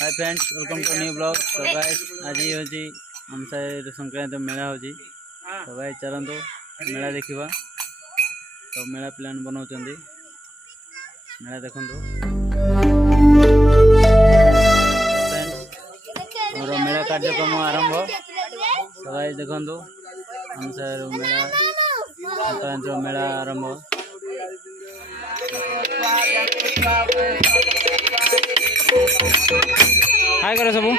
Hi friends, welcome to new blog. तो guys आज हूँ हम साइड संक्रांति मेला हो तो गाइस चलतु मेला देखा। तो मेला प्लान बनाऊँ मेला देखु फ्रेंड्स, मेला कार्यक्रम आरंभ। तो गाइस देखु हम साइड मेला संक्रांति मेला आरंभ। हाय करो सबू।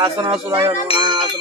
आसन सुदाय आसन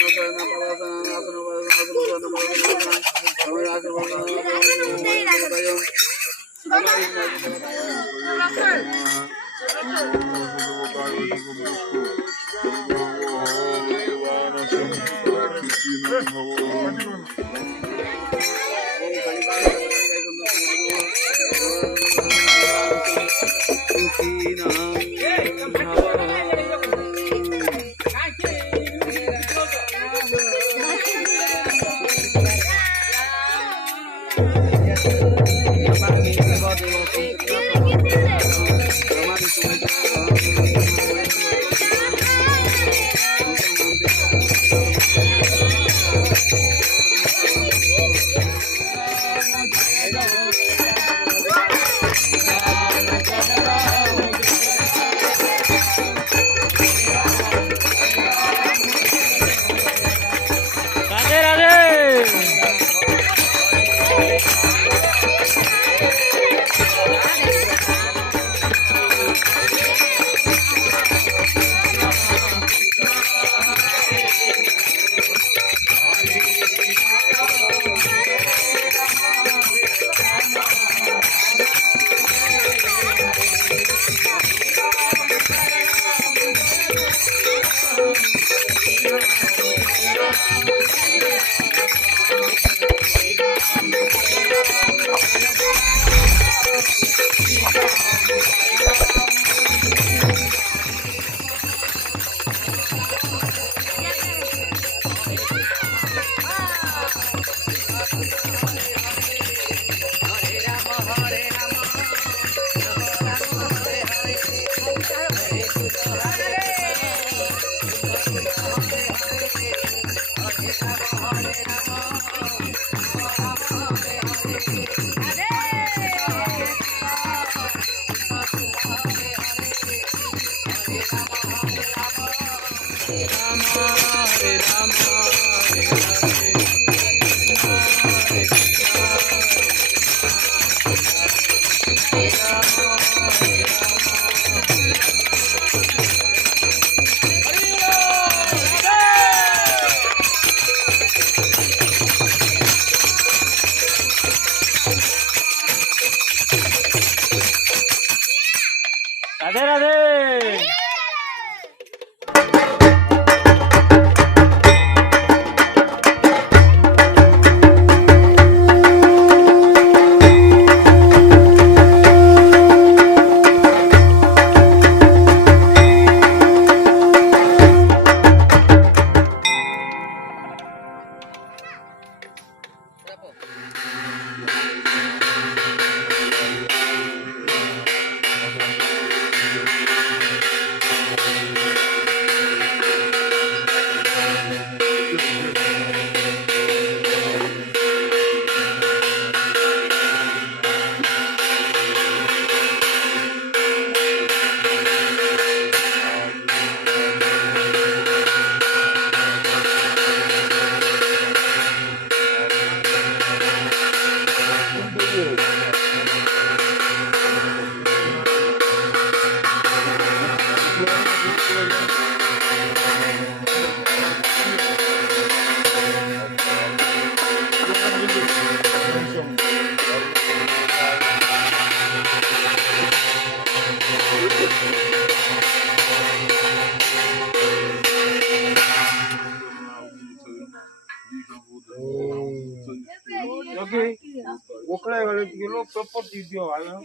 ओखळे वाले गेलो पेपर दी दियो आयो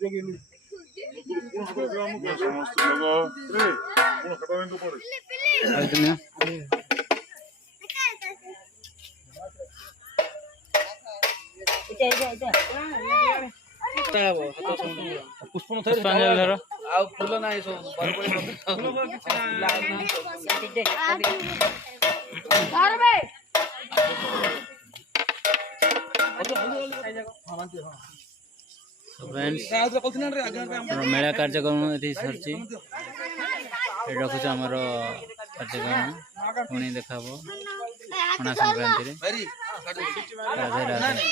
जगी पुष्पांजलि धर फूल ना फ्रेंड्स मेला कार्यक्रम ये सरी रखुच आमर कार्यक्रम पुणी देखा पणा संक्रांति राधे राधे।